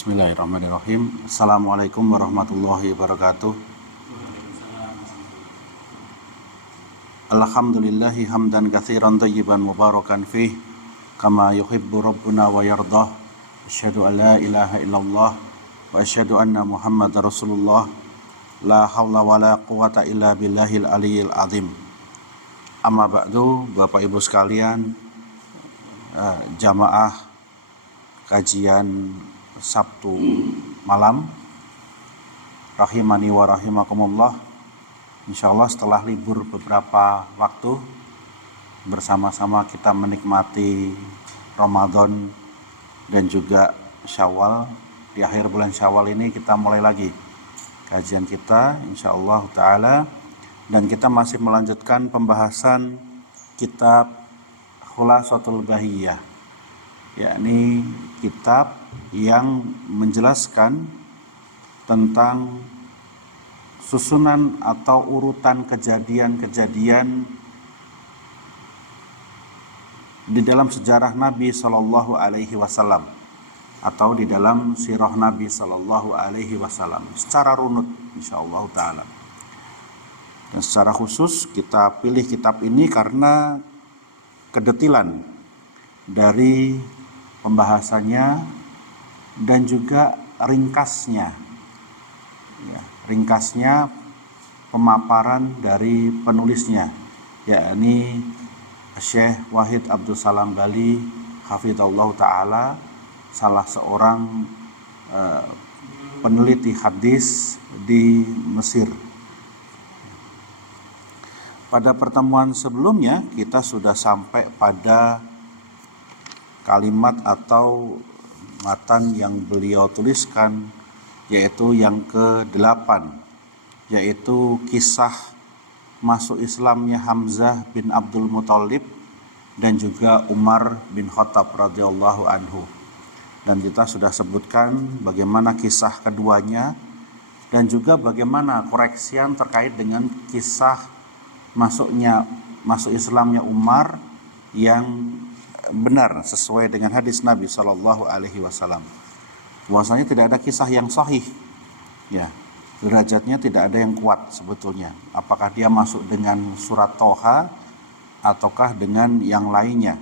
Bismillahirrahmanirrahim. Assalamualaikum warahmatullahi wabarakatuh. Alhamdulillahi hamdan katsiran thayyiban mubarakan fih kama yuhibbu rabbuna wa yardah. Asyhadu an la ilaha illallah wa asyhadu anna Muhammadar Rasulullah. La haula wala quwata illa billahil aliyyil azim. Amma ba'du, Bapak Ibu sekalian, jamaah kajian Sabtu malam, rahimani wa rahimakumullah. Insyaallah setelah libur beberapa waktu, bersama-sama kita menikmati Ramadan dan juga Syawal. Di akhir bulan Syawal ini kita mulai lagi kajian kita insyaallah ta'ala, dan kita masih melanjutkan pembahasan kitab Khulasatul Bahiyah, yakni kitab yang menjelaskan tentang susunan atau urutan kejadian-kejadian di dalam sejarah Nabi Sallallahu Alaihi Wasallam atau di dalam sirah Nabi Sallallahu Alaihi Wasallam secara runut insyaallah ta'ala. Dan secara khusus kita pilih kitab ini karena kedetilan dari pembahasannya dan juga ringkasnya pemaparan dari penulisnya, yakni Syekh Wahid Abdul Salam Bali hafizahullah ta'ala, salah seorang peneliti hadis di Mesir. Pada pertemuan sebelumnya kita sudah sampai pada kalimat atau matan yang beliau tuliskan, yaitu yang ke-8, yaitu kisah masuk Islamnya Hamzah bin Abdul Muthalib dan juga Umar bin Khattab radhiyallahu anhu. Dan kita sudah sebutkan bagaimana kisah keduanya dan juga bagaimana koreksian terkait dengan kisah masuk Islamnya Umar yang benar sesuai dengan hadis Nabi Shallallahu Alaihi Wasallam. Bahwasanya tidak ada kisah yang sahih, ya, derajatnya tidak ada yang kuat sebetulnya. Apakah dia masuk dengan surat Toha ataukah dengan yang lainnya?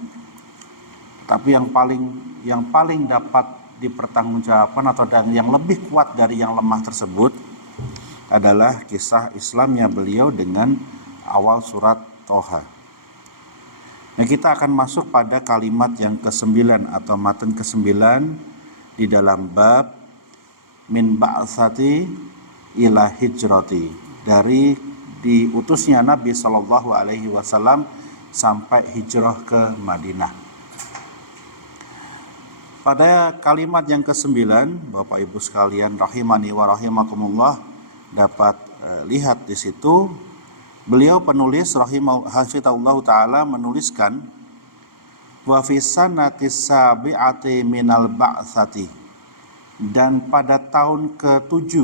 Tapi yang paling dapat dipertanggungjawabkan atau yang lebih kuat dari yang lemah tersebut adalah kisah Islamnya beliau dengan awal surat Toha. Nah, kita akan masuk pada kalimat yang ke-9 atau matan ke-9 di dalam bab min ba'tsati ila hijrati, dari diutusnya Nabi Shallallahu Alaihi Wasallam sampai hijrah ke Madinah. Pada kalimat yang ke-9, Bapak Ibu sekalian rahimani wa rahimakumullah, dapat lihat di situ beliau penulis hafizahullah ta'ala menuliskan wa fi sanatis sabi'ati minal ba'tsati, dan pada tahun ke-7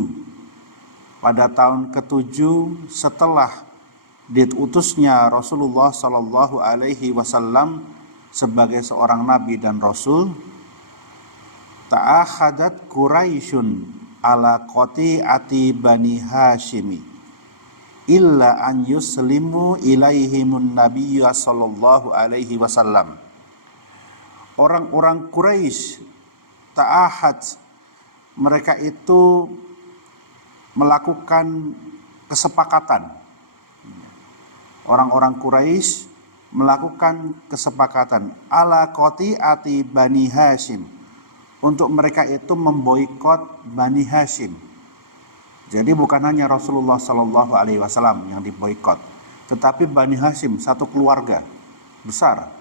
setelah diutusnya Rasulullah sallallahu alaihi wasallam sebagai seorang nabi dan rasul, ta'ahadat Quraisyun ala qati'ati Bani Hashimi illa an yuslimu ilaihimun nabiyya sallallahu alaihi wasallam. Orang-orang Quraisy ta'ahad, mereka itu melakukan kesepakatan. Orang-orang Quraisy melakukan kesepakatan ala qati'ati Bani Hashim, untuk mereka itu memboikot Bani Hashim. Jadi bukan hanya Rasulullah Sallallahu Alaihi Wasallam yang diboikot, tetapi Bani Hashim, satu keluarga besar.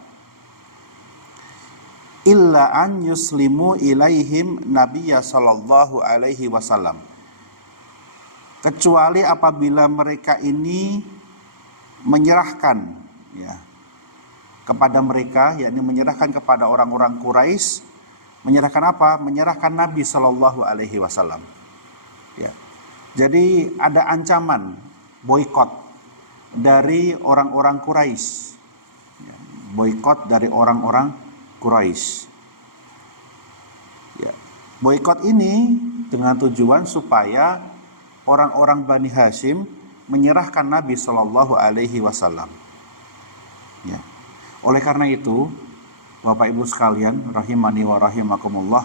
Illa an yuslimu ilaihim Nabiyya Sallallahu Alaihi Wasallam, kecuali apabila mereka ini menyerahkan, ya, kepada mereka, yakni menyerahkan kepada orang-orang Quraisy, menyerahkan apa? Menyerahkan Nabi Sallallahu Alaihi Wasallam. Ya. Jadi ada ancaman boikot dari orang-orang Quraisy, boikot dari orang-orang Quraisy. Ya. Boikot ini dengan tujuan supaya orang-orang Bani Hashim menyerahkan Nabi Shallallahu Alaihi Wasallam. Ya. Oleh karena itu, Bapak Ibu sekalian, rahimani wa rahimakumullah,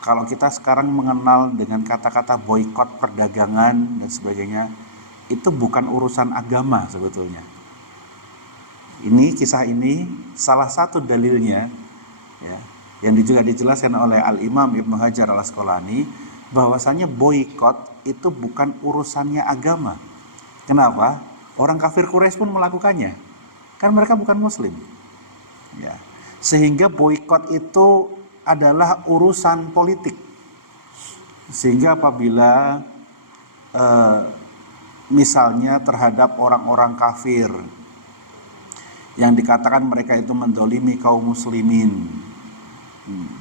kalau kita sekarang mengenal dengan kata-kata boikot perdagangan dan sebagainya, itu bukan urusan agama sebetulnya. Ini kisah ini salah satu dalilnya, ya, yang juga dijelaskan oleh Al-Imam Ibnu Hajar Al-Asqalani, bahwasanya boikot itu bukan urusannya agama. Kenapa? Orang kafir Quraisy pun melakukannya, kan mereka bukan Muslim. Ya. Sehingga boikot itu adalah urusan politik. Sehingga apabila misalnya terhadap orang-orang kafir yang dikatakan mereka itu mendolimi kaum muslimin,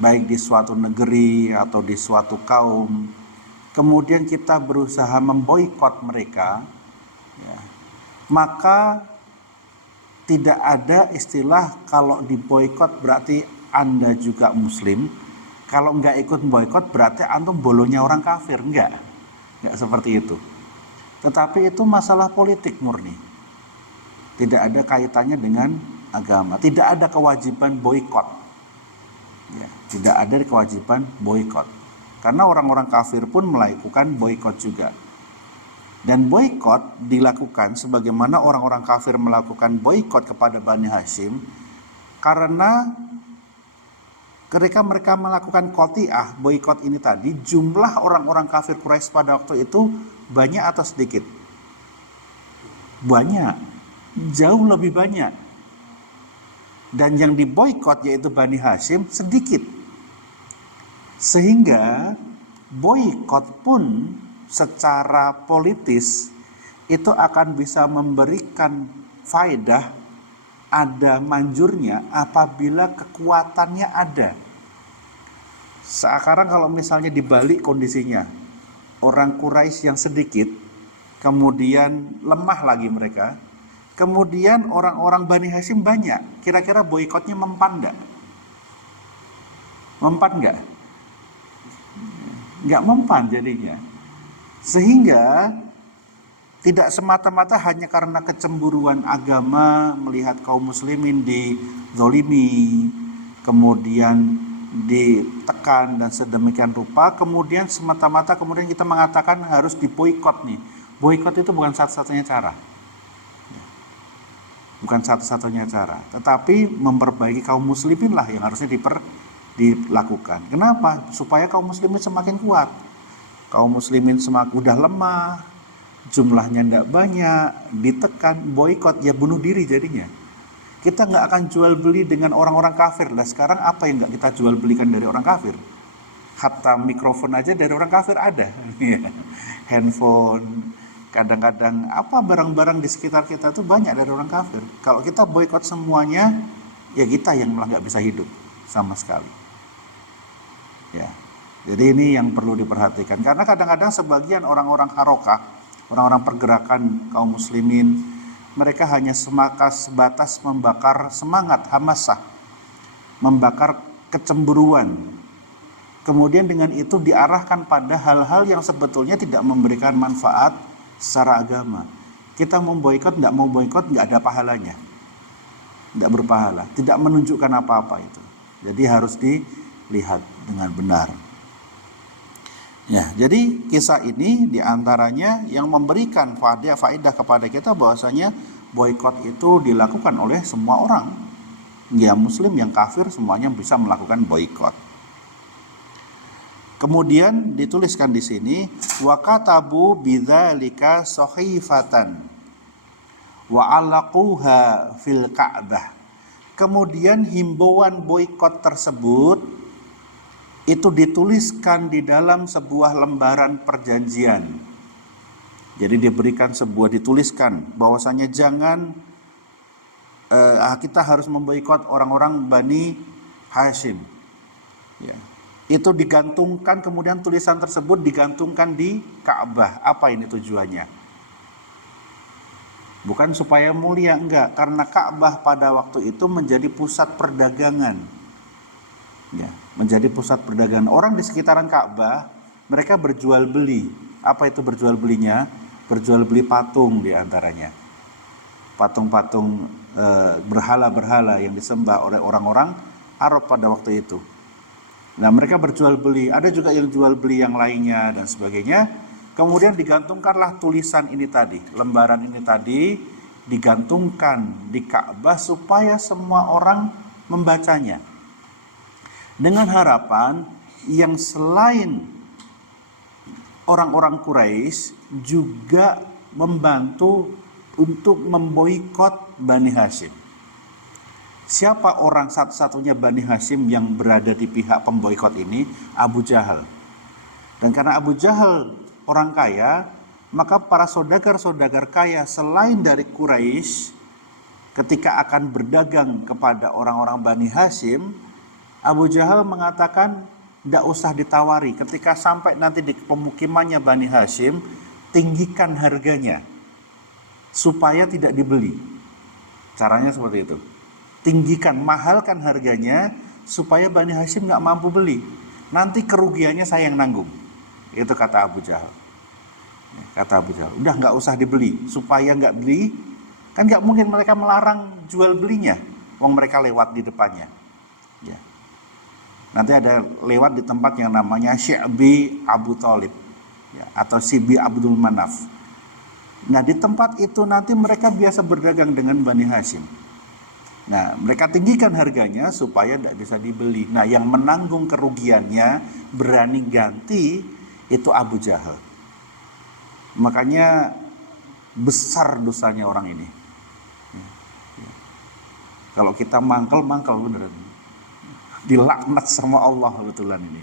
baik di suatu negeri atau di suatu kaum, kemudian kita berusaha memboikot mereka, ya, maka tidak ada istilah kalau diboikot berarti Anda juga muslim, kalau nggak ikut boikot berarti antum bolonya orang kafir. Nggak seperti itu. Tetapi itu masalah politik murni, tidak ada kaitannya dengan agama. Tidak ada kewajiban boikot, ya, tidak ada kewajiban boikot, karena orang-orang kafir pun melakukan boikot juga. Dan boikot dilakukan sebagaimana orang-orang kafir melakukan boikot kepada Bani Hashim, karena ketika mereka melakukan qati'ah, boikot ini tadi, jumlah orang-orang kafir Quraisy pada waktu itu banyak atau sedikit? Banyak, jauh lebih banyak. Dan yang diboikot yaitu Bani Hashim sedikit. Sehingga boikot pun secara politis itu akan bisa memberikan faedah, ada manjurnya apabila kekuatannya ada. Sekarang kalau misalnya dibalik kondisinya, orang Quraisy yang sedikit, kemudian lemah lagi mereka, kemudian orang-orang Bani Hashim banyak, kira-kira boikotnya mempan nggak? Mempan nggak? Nggak mempan jadinya. Sehingga tidak semata-mata hanya karena kecemburuan agama melihat kaum muslimin dizolimi, kemudian ditekan dan sedemikian rupa, kemudian semata-mata kemudian kita mengatakan harus diboikot nih. Boikot itu bukan satu-satunya cara. Bukan satu-satunya cara, tetapi memperbaiki kaum muslimin lah yang harusnya dilakukan. Kenapa? Supaya kaum muslimin semakin kuat. Kaum muslimin semakin udah lemah, jumlahnya tidak banyak, ditekan, boikot, ya bunuh diri jadinya. Kita nggak akan jual beli dengan orang-orang kafir. Lah sekarang apa yang nggak kita jual belikan dari orang kafir? Hatta mikrofon aja dari orang kafir ada. Handphone, kadang-kadang apa barang-barang di sekitar kita tuh banyak dari orang kafir. Kalau kita boikot semuanya, ya kita yang malah nggak bisa hidup sama sekali. Ya. Jadi ini yang perlu diperhatikan, karena kadang-kadang sebagian orang-orang harokah, orang-orang pergerakan kaum muslimin, mereka hanya sebatas membakar semangat, hamasah, membakar kecemburuan. Kemudian dengan itu diarahkan pada hal-hal yang sebetulnya tidak memberikan manfaat secara agama. Kita mau boikot, tidak mau boikot, nggak ada pahalanya, tidak berpahala, tidak menunjukkan apa-apa itu. Jadi harus dilihat dengan benar. Ya, jadi kisah ini diantaranya yang memberikan faedah kepada kita bahwasanya boikot itu dilakukan oleh semua orang, ya muslim yang kafir semuanya bisa melakukan boikot. Kemudian dituliskan di sini wa katabu bidzalika sahifatan wa alaquha fil Ka'bah. Kemudian himbauan boikot tersebut itu dituliskan di dalam sebuah lembaran perjanjian. Jadi diberikan dituliskan bahwasanya jangan kita harus memboikot orang-orang Bani Hashim. Ya. Itu digantungkan, kemudian tulisan tersebut digantungkan di Ka'bah. Apa ini tujuannya? Bukan supaya mulia, enggak, karena Ka'bah pada waktu itu menjadi pusat perdagangan. Ya, menjadi pusat perdagangan. Orang di sekitaran Ka'bah, mereka berjual beli. Apa itu berjual belinya? Berjual beli patung di antaranya. Patung-patung berhala-berhala yang disembah oleh orang-orang Arab pada waktu itu. Nah, mereka berjual beli. Ada juga yang jual beli yang lainnya dan sebagainya. Kemudian digantungkanlah tulisan ini tadi, lembaran ini tadi digantungkan di Ka'bah supaya semua orang membacanya. Dengan harapan yang selain orang-orang Quraisy juga membantu untuk memboikot Bani Hashim. Siapa orang satu-satunya Bani Hashim yang berada di pihak pemboikot ini? Abu Jahal. Dan karena Abu Jahal orang kaya, maka para saudagar-saudagar kaya selain dari Quraisy ketika akan berdagang kepada orang-orang Bani Hashim, Abu Jahal mengatakan tidak usah ditawari. Ketika sampai nanti di pemukimannya Bani Hashim, tinggikan harganya supaya tidak dibeli. Caranya seperti itu. Tinggikan, mahalkan harganya supaya Bani Hashim nggak mampu beli. Nanti kerugiannya saya yang nanggung. Itu kata Abu Jahal. Kata Abu Jahal, udah nggak usah dibeli supaya nggak beli. Kan nggak mungkin mereka melarang jual belinya, wong mereka lewat di depannya. Ya. Nanti ada lewat di tempat yang namanya Syi'bi Abu Thalib, ya, atau Sibi Abdul Manaf. Nah, di tempat itu nanti mereka biasa berdagang dengan Bani Hashim. Nah, mereka tinggikan harganya supaya tidak bisa dibeli. Nah, yang menanggung kerugiannya, berani ganti, itu Abu Jahal. Makanya besar dosanya orang ini. Kalau kita mangkel beneran. Dilaknat sama Allah betulan ini.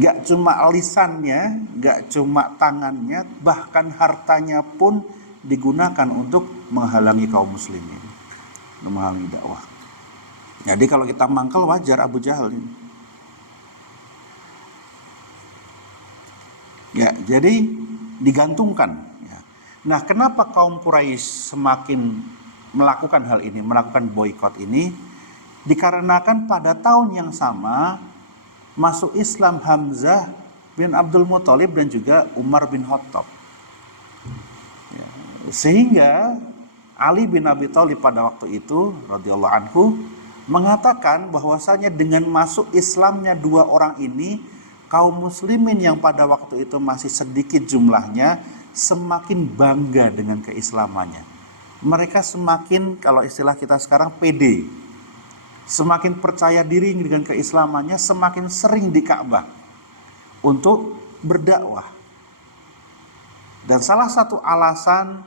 Gak cuma lisannya, gak cuma tangannya, bahkan hartanya pun digunakan untuk menghalangi kaum muslimin, menghalangi dakwah. Jadi kalau kita mangkel wajar Abu Jahal ini. Ya, jadi digantungkan. Ya. Nah, kenapa kaum Quraisy semakin melakukan hal ini, melakukan boikot ini? Dikarenakan pada tahun yang sama masuk Islam Hamzah bin Abdul Muthalib dan juga Umar bin Khattab. Ya. Sehingga Ali bin Abi Thalib pada waktu itu radhiyallahu anhu mengatakan bahwasanya dengan masuk Islamnya dua orang ini, kaum muslimin yang pada waktu itu masih sedikit jumlahnya semakin bangga dengan keislamannya. Mereka semakin, kalau istilah kita sekarang, pede. Semakin percaya diri dengan keislamannya, semakin sering di Ka'bah untuk berdakwah. Dan salah satu alasan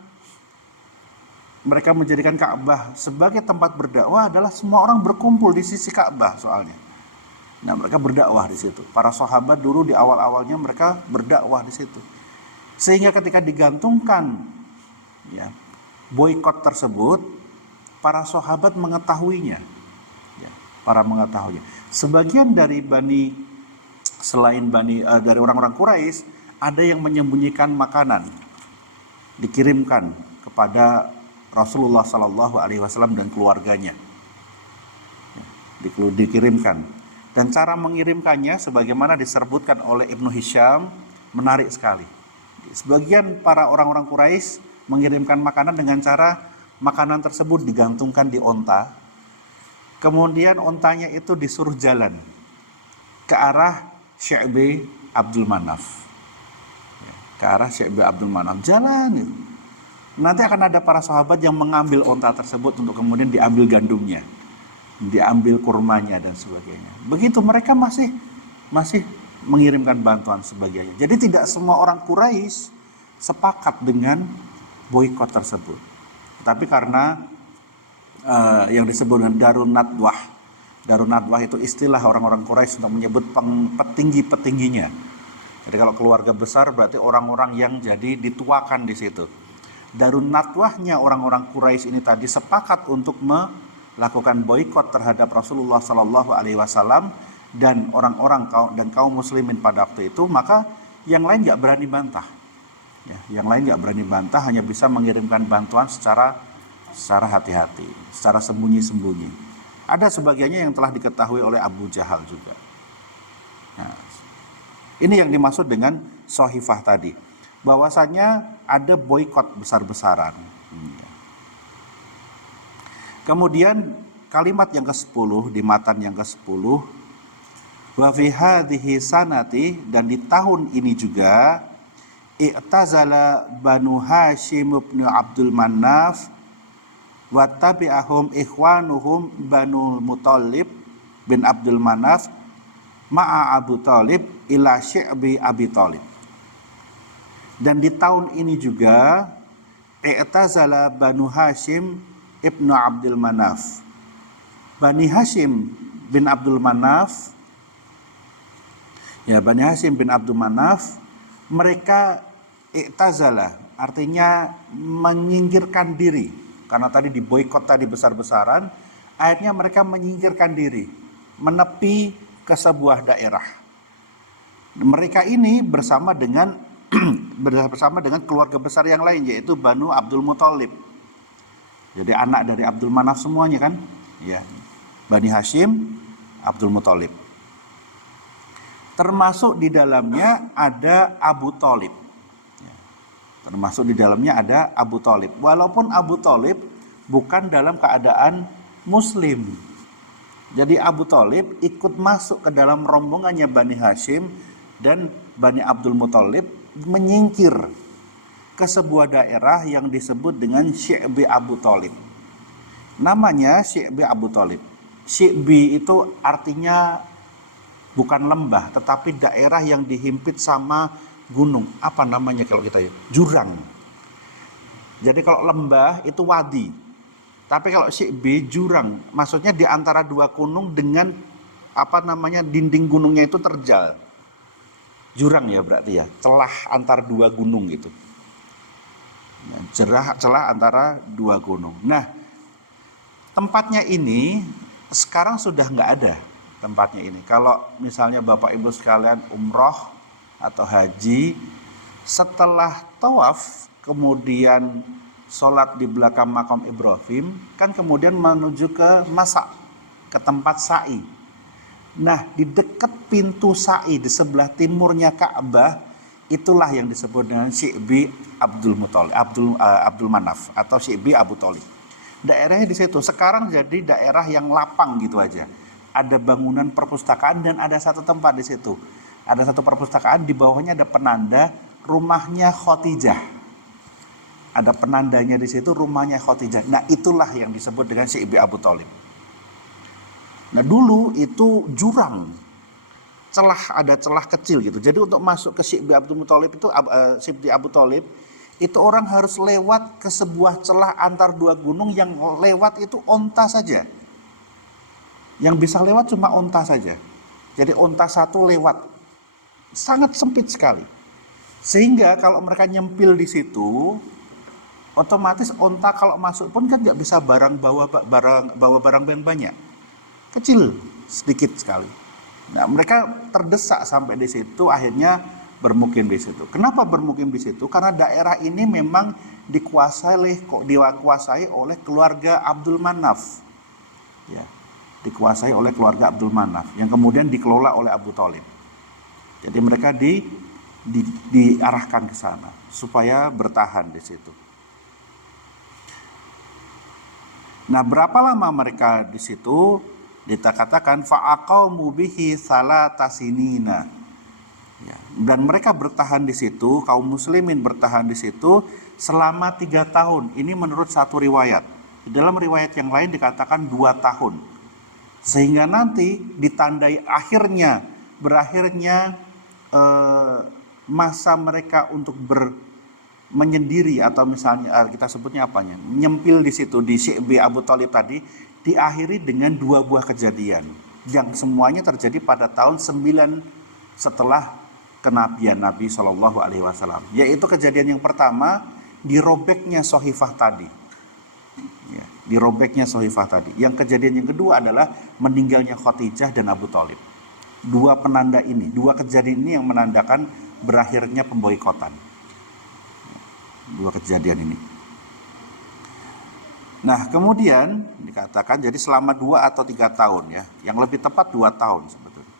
mereka menjadikan Ka'bah sebagai tempat berdakwah adalah semua orang berkumpul di sisi Ka'bah soalnya. Nah, mereka berdakwah di situ. Para sahabat dulu di awal-awalnya mereka berdakwah di situ. Sehingga ketika digantungkan ya, boikot tersebut, para sahabat mengetahuinya. Ya, para mengetahuinya. Sebagian dari dari orang-orang Quraisy ada yang menyembunyikan makanan, dikirimkan kepada Rasulullah Sallallahu Alaihi Wasallam dan keluarganya. Dikirimkan. Dan cara mengirimkannya sebagaimana diserbutkan oleh Ibnu Hisham menarik sekali. Sebagian para orang-orang Quraisy mengirimkan makanan dengan cara makanan tersebut digantungkan di onta. Kemudian ontanya itu disuruh jalan ke arah Syi'bi Abdul Manaf. Ke arah Syi'bi Abdul Manaf. Jalan itu. Nanti akan ada para sahabat yang mengambil onta tersebut untuk kemudian diambil gandumnya, diambil kurmanya dan sebagainya. Begitu mereka masih mengirimkan bantuan sebagainya. Jadi tidak semua orang Quraisy sepakat dengan boikot tersebut. Tapi karena yang disebut dengan Darun Nadwah. Darun Nadwah itu istilah orang-orang Quraisy untuk menyebut petinggi-petingginya. Jadi kalau keluarga besar berarti orang-orang yang jadi dituakan di situ. Darun Nadwahnya orang-orang Quraisy ini tadi sepakat untuk melakukan boikot terhadap Rasulullah Sallallahu Alaihi Wasallam dan orang-orang dan kaum muslimin pada waktu itu, maka yang lain nggak berani bantah. Ya, yang lain nggak berani bantah, hanya bisa mengirimkan bantuan secara hati-hati, secara sembunyi-sembunyi. Ada sebagiannya yang telah diketahui oleh Abu Jahal juga. Nah, ini yang dimaksud dengan Sohifah tadi, bahwasanya ada boikot besar-besaran. Kemudian kalimat yang ke-10 di matan yang ke-10, wa fi hadhihi sanati, dan di tahun ini juga, i'tazala Banu Hashim bin Abdul Manaf wa tabi'ahum ikhwanuhum Banu Muthalib bin Abdul Manaf ma'a Abu Talib ila Syi'bi Abi Talib. Dan di tahun ini juga i'tazala Banu Hashim ibnu Abdul Manaf, Bani Hashim bin Abdul Manaf, ya, Bani Hashim bin Abdul Manaf, mereka i'tazala, artinya menyingkirkan diri, karena tadi diboikot tadi besar-besaran, akhirnya mereka menyingkirkan diri, menepi ke sebuah daerah. Mereka ini bersama dengan keluarga besar yang lain, yaitu Banu Abdul Muthalib. Jadi anak dari Abdul Manaf semuanya kan, ya, Bani Hashim, Abdul Muthalib. Termasuk di dalamnya ada Abu Talib. Termasuk di dalamnya ada Abu Talib. Walaupun Abu Talib bukan dalam keadaan Muslim. Jadi Abu Talib ikut masuk ke dalam rombongannya Bani Hashim dan Bani Abdul Muthalib, menyingkir ke sebuah daerah yang disebut dengan Syi'bi Abu Talib. Namanya Syi'bi Abu Talib. Syi'bi itu artinya bukan lembah, tetapi daerah yang dihimpit sama gunung. Apa namanya kalau kita ya? Jurang. Jadi kalau lembah itu wadi. Tapi kalau Syi'bi jurang. Maksudnya di antara dua gunung dengan dinding gunungnya itu terjal. Jurang ya berarti ya. Celah antar dua gunung itu. Celah antara dua gunung. Nah, tempatnya ini sekarang sudah nggak ada tempatnya ini. Kalau misalnya Bapak Ibu sekalian umroh atau haji, setelah tawaf kemudian sholat di belakang makam Ibrahim, kan kemudian menuju ke Masa, ke tempat sa'i. Nah, di dekat pintu sa'i di sebelah timurnya Ka'bah, itulah yang disebut dengan Syi'bi Abdul Manaf atau Syi'bi Abu Talib. Daerahnya di situ. Sekarang jadi daerah yang lapang gitu aja. Ada bangunan perpustakaan dan ada satu tempat di situ. Ada satu perpustakaan, di bawahnya ada penanda rumahnya Khadijah. Ada penandanya di situ, rumahnya Khadijah. Nah, itulah yang disebut dengan Syi'bi Abu Talib. Nah, dulu itu jurang. Ada celah kecil gitu. Jadi untuk masuk ke Syi'bi Abdul Muthalib itu, Syi'bi Abu Talib, itu orang harus lewat ke sebuah celah antar dua gunung, yang lewat itu onta saja. Yang bisa lewat cuma onta saja. Jadi onta satu lewat. Sangat sempit sekali. Sehingga kalau mereka nyempil di situ, otomatis onta kalau masuk pun kan nggak bisa bawa barang yang banyak. Kecil, sedikit sekali. Nah, mereka terdesak sampai di situ, akhirnya bermukim di situ. Kenapa bermukim di situ? Karena daerah ini memang dikuasai oleh keluarga Abdul Manaf. Ya, dikuasai oleh keluarga Abdul Manaf yang kemudian dikelola oleh Abu Talib. Jadi mereka diarahkan ke sana supaya bertahan di situ. Nah, berapa lama mereka di situ? Dikatakan fa'aqaumu bihi salatasinina. Ya, dan mereka bertahan di situ, kaum muslimin bertahan di situ selama 3 tahun. Ini menurut satu riwayat. Di dalam riwayat yang lain dikatakan 2 tahun. Sehingga nanti ditandai berakhirnya masa mereka untuk menyendiri, atau misalnya kita sebutnya apanya, nyempil di situ di Syi'bi Abu Talib tadi, diakhiri dengan 2 buah kejadian yang semuanya terjadi pada tahun 9 setelah kenabian Nabi SAW. Yaitu kejadian yang pertama, dirobeknya Sohifah tadi. Ya, dirobeknya Sohifah tadi. Yang kejadian yang kedua adalah meninggalnya Khadijah dan Abu Talib. 2 penanda ini, 2 kejadian ini yang menandakan berakhirnya pemboikotan. 2 kejadian ini. Nah, kemudian dikatakan jadi selama 2 atau 3 tahun ya, yang lebih tepat 2 tahun sebetulnya.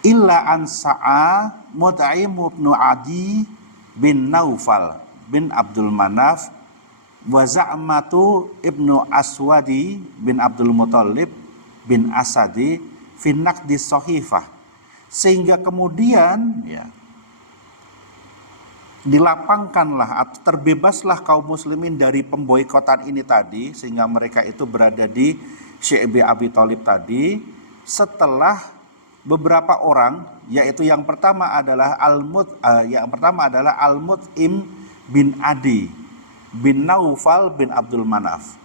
Illa an sa'a Mut'im bin Adi bin Naufal bin Abdul Manaf wa Za'matu ibnu Aswadi bin Abdul Muthalib bin Asadi fin naqdi sahifah, sehingga kemudian ya dilapangkanlah atau terbebaslah kaum muslimin dari pemboikotan ini tadi, sehingga mereka itu berada di Syekh Abi Thalib tadi setelah beberapa orang, yaitu yang pertama adalah Al-Mut'im bin Adi bin Naufal bin Abdul Manaf.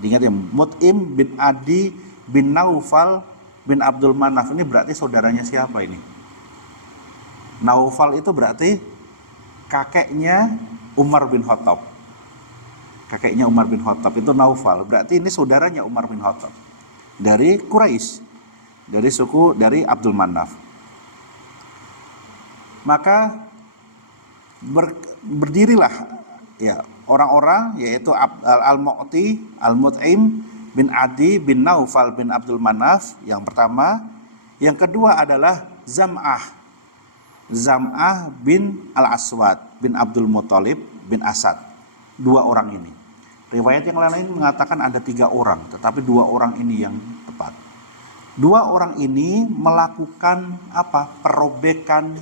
Ingat ya, Mut'im bin Adi bin Naufal bin Abdul Manaf ini berarti saudaranya siapa ini? Naufal itu berarti kakeknya Umar bin Khattab. Kakeknya Umar bin Khattab itu Naufal, berarti ini saudaranya Umar bin Khattab dari Quraisy, dari suku dari Abdul Manaf. Maka berdirilah ya orang-orang, yaitu Al-Mut'im bin Adi bin Naufal bin Abdul Manaf yang pertama. Yang kedua adalah Zam'ah bin Al-Aswad bin Abdul Muthalib bin Asad. 2 orang ini. Riwayat yang lain mengatakan ada 3 orang, tetapi 2 orang ini yang tepat. 2 orang ini melakukan apa? Perobekan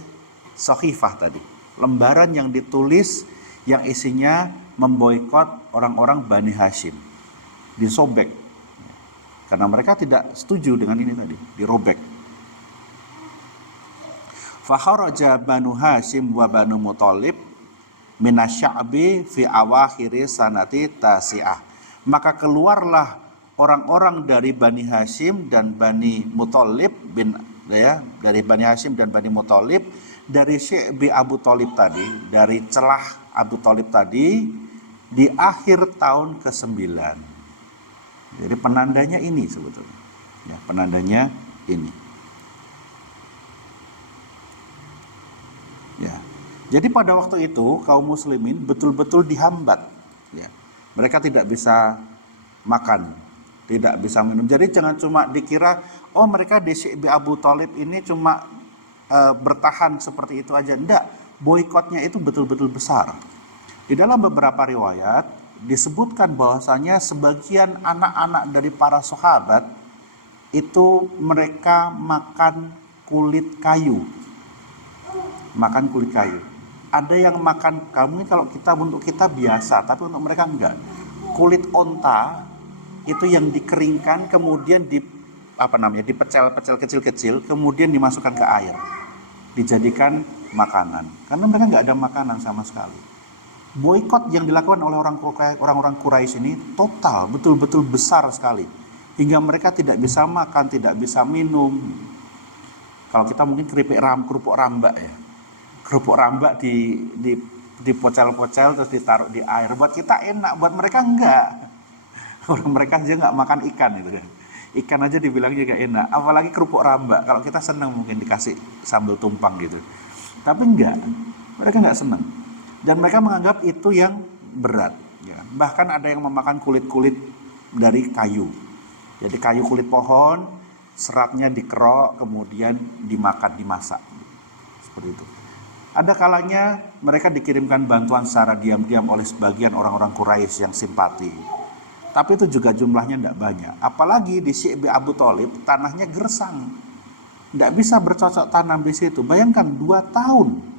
sahifah tadi. Lembaran yang ditulis yang isinya memboikot orang-orang Bani Hashim. Disobek. Karena mereka tidak setuju dengan ini tadi, dirobek. Fakharaja Banu Hashim wa Banu Muthalib minasya'bi fi awakhiri sanati tasi'ah. Maka keluarlah orang-orang dari Bani Hashim dan Bani Muthalib dari Bani Hashim dan Bani Muthalib dari Syekh bi Abu Thalib tadi, dari celah Abu Thalib tadi di akhir tahun ke-9. Jadi penandanya ini sebetulnya. Ya, penandanya ini. Ya. Jadi pada waktu itu kaum muslimin betul-betul dihambat. Ya. Mereka tidak bisa makan, tidak bisa minum. Jadi jangan cuma dikira, oh mereka di Syekh Abu Thalib ini cuma bertahan seperti itu aja. Enggak, boikotnya itu betul-betul besar. Di dalam beberapa riwayat disebutkan bahwasanya sebagian anak-anak dari para sahabat itu mereka makan kulit kayu. Makan kulit kayu. Ada yang makan, kalau untuk kita biasa, tapi untuk mereka enggak. Kulit onta itu yang dikeringkan, kemudian dipecel-pecel kecil-kecil, kemudian dimasukkan ke air, dijadikan makanan. Karena mereka enggak ada makanan sama sekali. Boikot yang dilakukan oleh orang-orang Quraisy ini total, betul-betul besar sekali, hingga mereka tidak bisa makan, tidak bisa minum. Kalau kita mungkin kerupuk rambak ya. Kerupuk rambak dipocel-pocel terus ditaruh di air. Buat kita enak, buat mereka enggak. Mereka aja enggak makan ikan itu kan. Ikan aja dibilang juga enak, apalagi kerupuk rambak. Kalau kita senang mungkin dikasih sambal tumpang gitu. Tapi enggak. Mereka enggak senang. Dan mereka menganggap itu yang berat ya. Bahkan ada yang memakan kulit-kulit dari kayu. Jadi kayu kulit pohon, seratnya dikerok kemudian dimakan, dimasak. Seperti itu. Ada kalanya mereka dikirimkan bantuan secara diam-diam oleh sebagian orang-orang Quraisy yang simpati. Tapi itu juga jumlahnya tidak banyak. Apalagi di Syekh Abu Thalib tanahnya gersang. Tidak bisa bercocok tanam di situ. Bayangkan 2 tahun.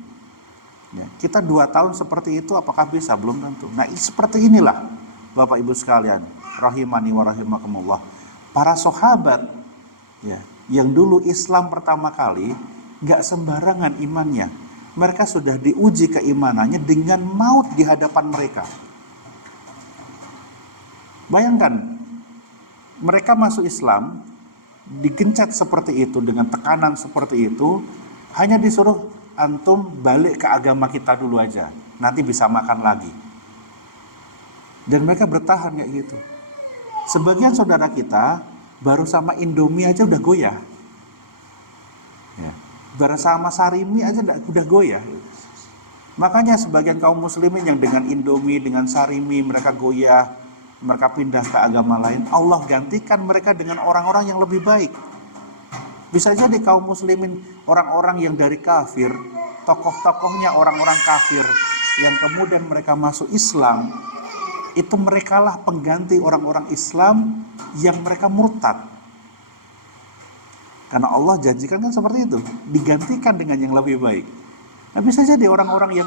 Ya, kita 2 tahun seperti itu apakah bisa? Belum tentu. Nah seperti inilah Bapak Ibu sekalian. Rahimani wa rahimakumullah. Para sahabat ya, yang dulu Islam pertama kali gak sembarangan imannya. Mereka sudah diuji keimanannya dengan maut di hadapan mereka. Bayangkan, mereka masuk Islam, digencet seperti itu, dengan tekanan seperti itu, hanya disuruh antum balik ke agama kita dulu aja, nanti bisa makan lagi. Dan mereka bertahan kayak gitu. Sebagian saudara kita, baru sama Indomie aja udah goyah. Ya. Bersama sarimi aja udah goyah. Makanya sebagian kaum muslimin yang dengan Indomie, dengan sarimi mereka goyah, mereka pindah ke agama lain, Allah gantikan mereka dengan orang-orang yang lebih baik. Bisa jadi kaum muslimin, orang-orang yang dari kafir, tokoh-tokohnya orang-orang kafir, yang kemudian mereka masuk Islam, itu merekalah pengganti orang-orang Islam yang mereka murtad. Karena Allah janjikan kan seperti itu, digantikan dengan yang lebih baik. Nah, bisa jadi orang-orang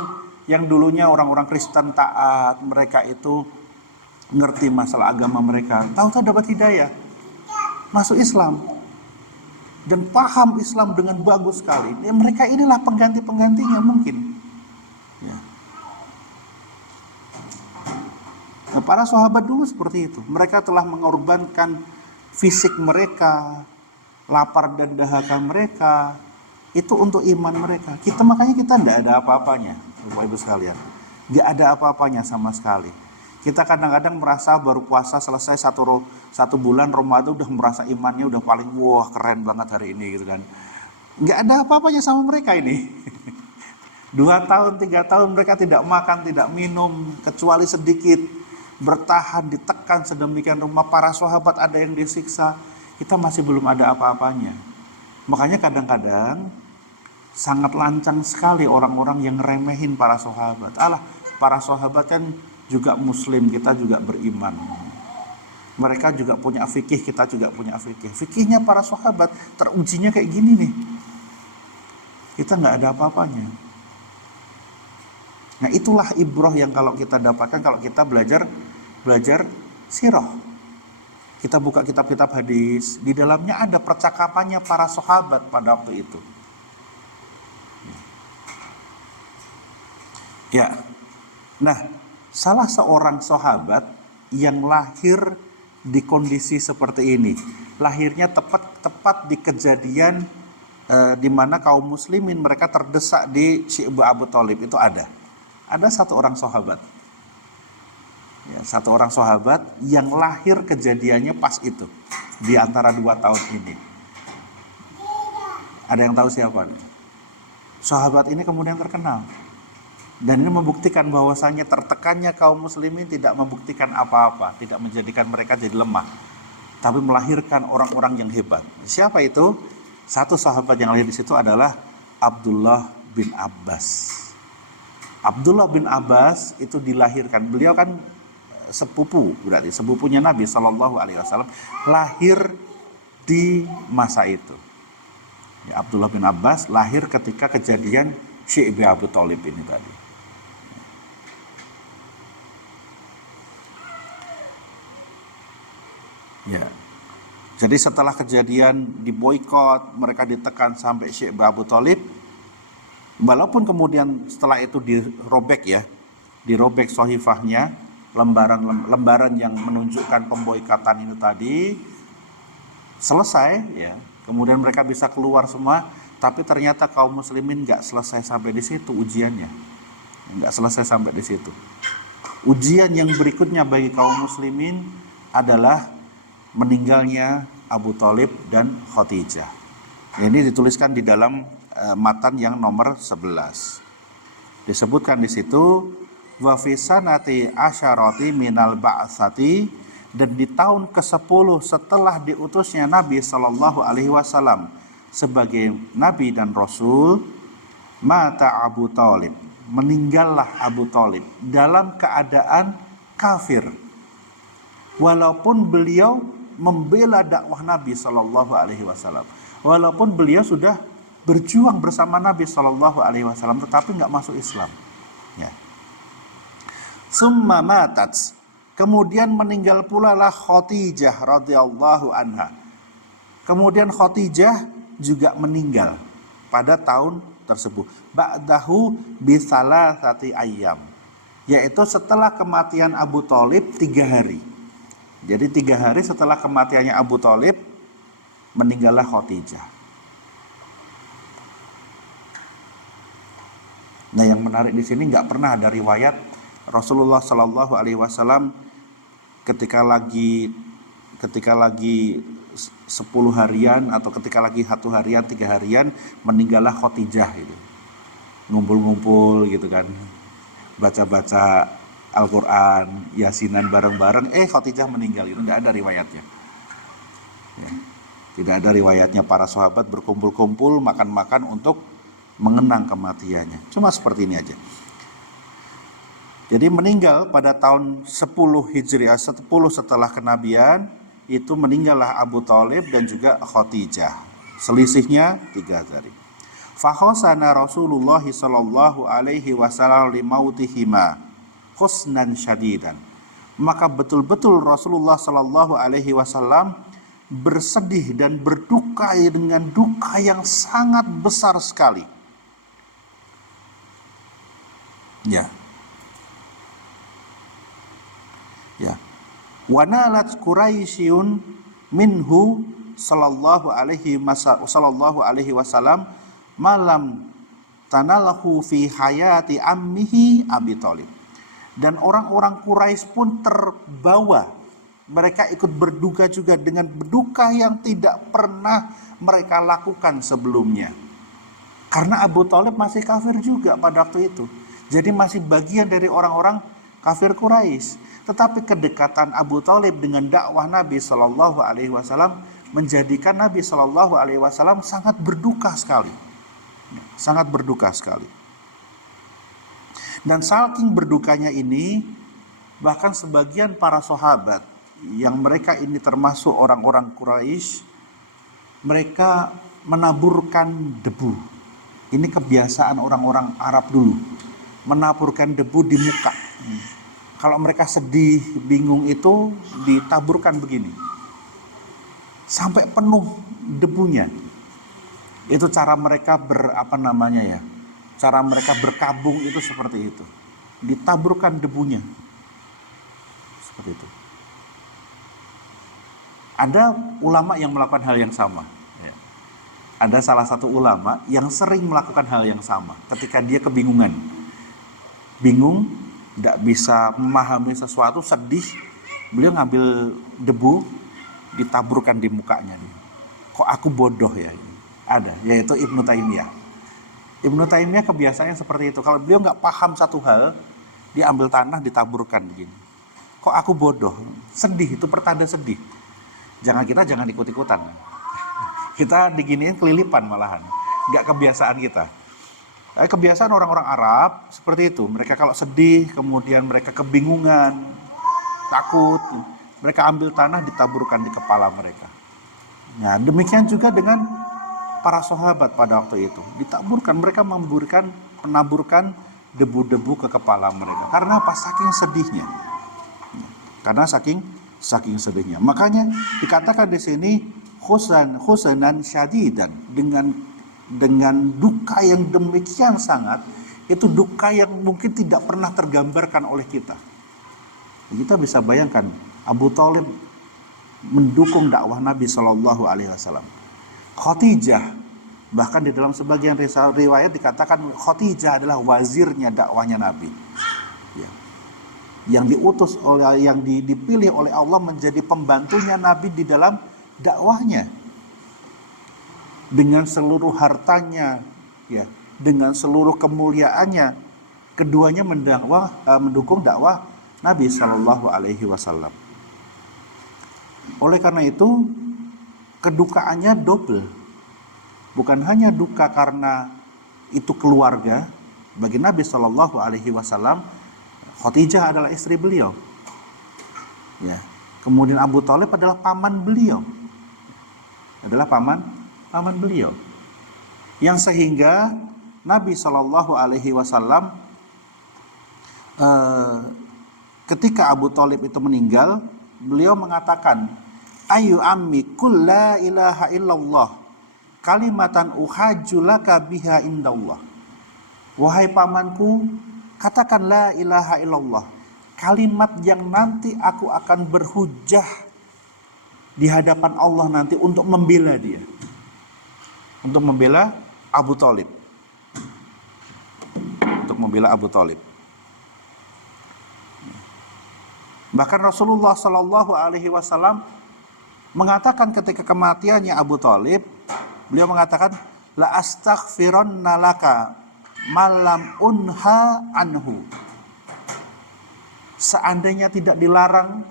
yang dulunya orang-orang Kristen taat, mereka itu ngerti masalah agama mereka, tahu-tahu dapat hidayah, masuk Islam, dan paham Islam dengan bagus sekali. Ya, mereka inilah pengganti-penggantinya mungkin. Ya. Nah, para sahabat dulu seperti itu. Mereka telah mengorbankan fisik mereka, lapar dan dahaga mereka, itu untuk iman mereka. Makanya kita tidak ada apa-apanya, Bapak Ibu sekalian. Tidak ada apa-apanya sama sekali. Kita kadang-kadang merasa baru puasa selesai satu bulan Ramadan udah merasa imannya udah paling wah keren banget hari ini gitu kan. Nggak ada apa-apanya sama mereka ini. 2 tahun, 3 tahun mereka tidak makan, tidak minum, kecuali sedikit. Bertahan, ditekan sedemikian rupa. Para sahabat ada yang disiksa. Kita masih belum ada apa-apanya. Makanya kadang-kadang sangat lancang sekali orang-orang yang remehin para sahabat. Para sahabat kan juga muslim, kita juga beriman. Mereka juga punya fikih, kita juga punya fikih. Fikihnya para sahabat terujinya kayak gini nih. Kita nggak ada apa-apanya. Nah, itulah ibrah yang kalau kita dapatkan kalau kita belajar sirah. Kita buka kitab-kitab hadis, di dalamnya ada percakapannya para sahabat pada waktu itu. Ya. Nah, salah seorang sahabat yang lahir di kondisi seperti ini, lahirnya tepat di kejadian di mana kaum muslimin mereka terdesak di Syi'bu Abu Thalib, itu ada satu orang sahabat, ya, satu orang sahabat yang lahir kejadiannya pas itu di antara 2 tahun ini. Ada yang tahu siapa? Sahabat ini kemudian terkenal. Dan ini membuktikan bahwasanya tertekannya kaum muslimin tidak membuktikan apa-apa, tidak menjadikan mereka jadi lemah, tapi melahirkan orang-orang yang hebat. Siapa itu? Satu sahabat yang lahir di situ adalah Abdullah bin Abbas. Abdullah bin Abbas itu dilahirkan, beliau kan sepupu, berarti sepupunya Nabi Shallallahu Alaihi Wasallam, lahir di masa itu. Ya, Abdullah bin Abbas lahir ketika kejadian Syi'bu Abu Thalib ini tadi. Ya. Jadi setelah kejadian diboikot, mereka ditekan sampai Syi'bu Abu Thalib, walaupun kemudian setelah itu dirobek sohifahnya, lembaran yang menunjukkan pemboikatan ini tadi selesai, ya. Kemudian mereka bisa keluar semua, tapi ternyata kaum muslimin nggak selesai sampai di situ ujiannya, nggak selesai sampai di situ. Ujian yang berikutnya bagi kaum muslimin adalah meninggalnya Abu Thalib dan Khadijah. Ini dituliskan di dalam matan yang nomor 11. Disebutkan di situ wa fi sanati asyarati minal ba'tsati, dan di tahun ke-10 setelah diutusnya Nabi Shallallahu Alaihi Wasallam sebagai Nabi dan Rasul, mata Abu Thalib, meninggallah Abu Thalib dalam keadaan kafir, walaupun beliau membela dakwah Nabi Shallallahu Alaihi Wasallam, walaupun beliau sudah berjuang bersama Nabi Shallallahu Alaihi Wasallam, tetapi nggak masuk Islam. Ya. Summa matat, kemudian meninggal pula lah Khadijah radhiyallahu anha. Kemudian Khadijah juga meninggal pada tahun tersebut. Ba'dahu bisalasati ayyam, yaitu setelah kematian Abu Thalib 3 hari. Jadi 3 hari setelah kematiannya Abu Thalib, meninggallah Khadijah. Nah, yang menarik di sini nggak pernah ada riwayat Rasulullah Shallallahu Alaihi Wasallam ketika lagi 10 harian atau ketika lagi 1 harian, 3 harian, meninggallah Khadijah gitu. Ngumpul-ngumpul gitu kan, baca-baca Al-Quran, Yasinan bareng-bareng, Khadijah meninggal. Itu nggak ada riwayatnya. Ya. Tidak ada riwayatnya para sahabat berkumpul-kumpul, makan-makan untuk mengenang kematiannya. Cuma seperti ini aja. Jadi meninggal pada tahun 10 Hijriah, 10 setelah kenabian, itu meninggallah Abu Thalib dan juga Khadijah. Selisihnya 3 hari. Fakhosana Rasulullah sallallahu alaihi wasallam limautihima husnan syadidan. Maka betul-betul Rasulullah sallallahu alaihi wasallam bersedih dan berduka dengan duka yang sangat besar sekali. Ya. Ya. Wanalat Quraisyun minhu sallallahu alaihi wasallam malam tanalahu fi hayati ammihi Abi Thalib. Dan orang-orang Quraisy pun terbawa, mereka ikut berduka juga dengan berduka yang tidak pernah mereka lakukan sebelumnya. Karena Abu Thalib masih kafir juga pada waktu itu. Jadi masih bagian dari orang-orang kafir Quraisy. Tetapi kedekatan Abu Thalib dengan dakwah Nabi Shallallahu Alaihi Wasallam menjadikan Nabi Shallallahu Alaihi Wasallam sangat berduka sekali, sangat berduka sekali. Dan saking berdukanya ini, bahkan sebagian para sahabat yang mereka ini termasuk orang-orang Quraisy, mereka menaburkan debu. Ini kebiasaan orang-orang Arab dulu, menaburkan debu di muka. Kalau mereka sedih, bingung itu ditaburkan begini, sampai penuh debunya. Itu cara mereka cara mereka berkabung itu seperti itu. Ditaburkan debunya. Seperti itu. Ada ulama yang melakukan hal yang sama. Ada salah satu ulama yang sering melakukan hal yang sama. Ketika dia kebingungan. Bingung, tidak bisa memahami sesuatu, sedih. Beliau ngambil debu, ditaburkan di mukanya. Kok aku bodoh ya? Ada, yaitu Ibnu Taimiyah. Ibnu Taimiyah kebiasaannya seperti itu. Kalau beliau nggak paham satu hal, dia ambil tanah ditaburkan begini. Kok aku bodoh? Sedih, itu pertanda sedih. Jangan ikut-ikutan. Kita diginiin kelilipan malahan. Nggak kebiasaan kita. Kebiasaan orang-orang Arab seperti itu. Mereka kalau sedih, kemudian mereka kebingungan, takut, mereka ambil tanah ditaburkan di kepala mereka. Nah, demikian juga dengan para sahabat pada waktu itu, ditaburkan, mereka menaburkan debu-debu ke kepala mereka. Karena apa? Saking sedihnya. Karena saking sedihnya. Makanya dikatakan di sini khusanan syadidan, dengan duka yang demikian sangat, itu duka yang mungkin tidak pernah tergambarkan oleh kita. Kita bisa bayangkan Abu Thalib mendukung dakwah Nabi Shallallahu Alaihi Wasallam. Khadijah, bahkan di dalam sebagian riwayat dikatakan Khadijah adalah wazirnya dakwahnya Nabi, ya. Yang diutus yang dipilih oleh Allah menjadi pembantunya Nabi di dalam dakwahnya, dengan seluruh hartanya, ya, dengan seluruh kemuliaannya, keduanya mendukung dakwah Nabi Shallallahu Alaihi Wasallam. Oleh karena itu, kedukaannya double. Bukan hanya duka karena itu keluarga. Bagi Nabi Shallallahu Alaihi Wasallam, Khadijah adalah istri beliau. Ya. Kemudian Abu Thalib adalah paman beliau. Adalah paman beliau. Yang sehingga Nabi Shallallahu Alaihi Wasallam ketika Abu Thalib itu meninggal, beliau mengatakan, ayu ammi kul la ilaha illallah kalimatan uhajjulaka biha indallah. Wahai pamanku, katakan la ilaha illallah, kalimat yang nanti aku akan berhujjah di hadapan Allah nanti untuk membela dia, untuk membela Abu Thalib, untuk membela Abu Thalib. Bahkan Rasulullah Shallallahu Alaihi Wasallam mengatakan ketika kematiannya Abu Thalib, beliau mengatakan, la astaghfironna laka malam unha anhu. Seandainya tidak dilarang,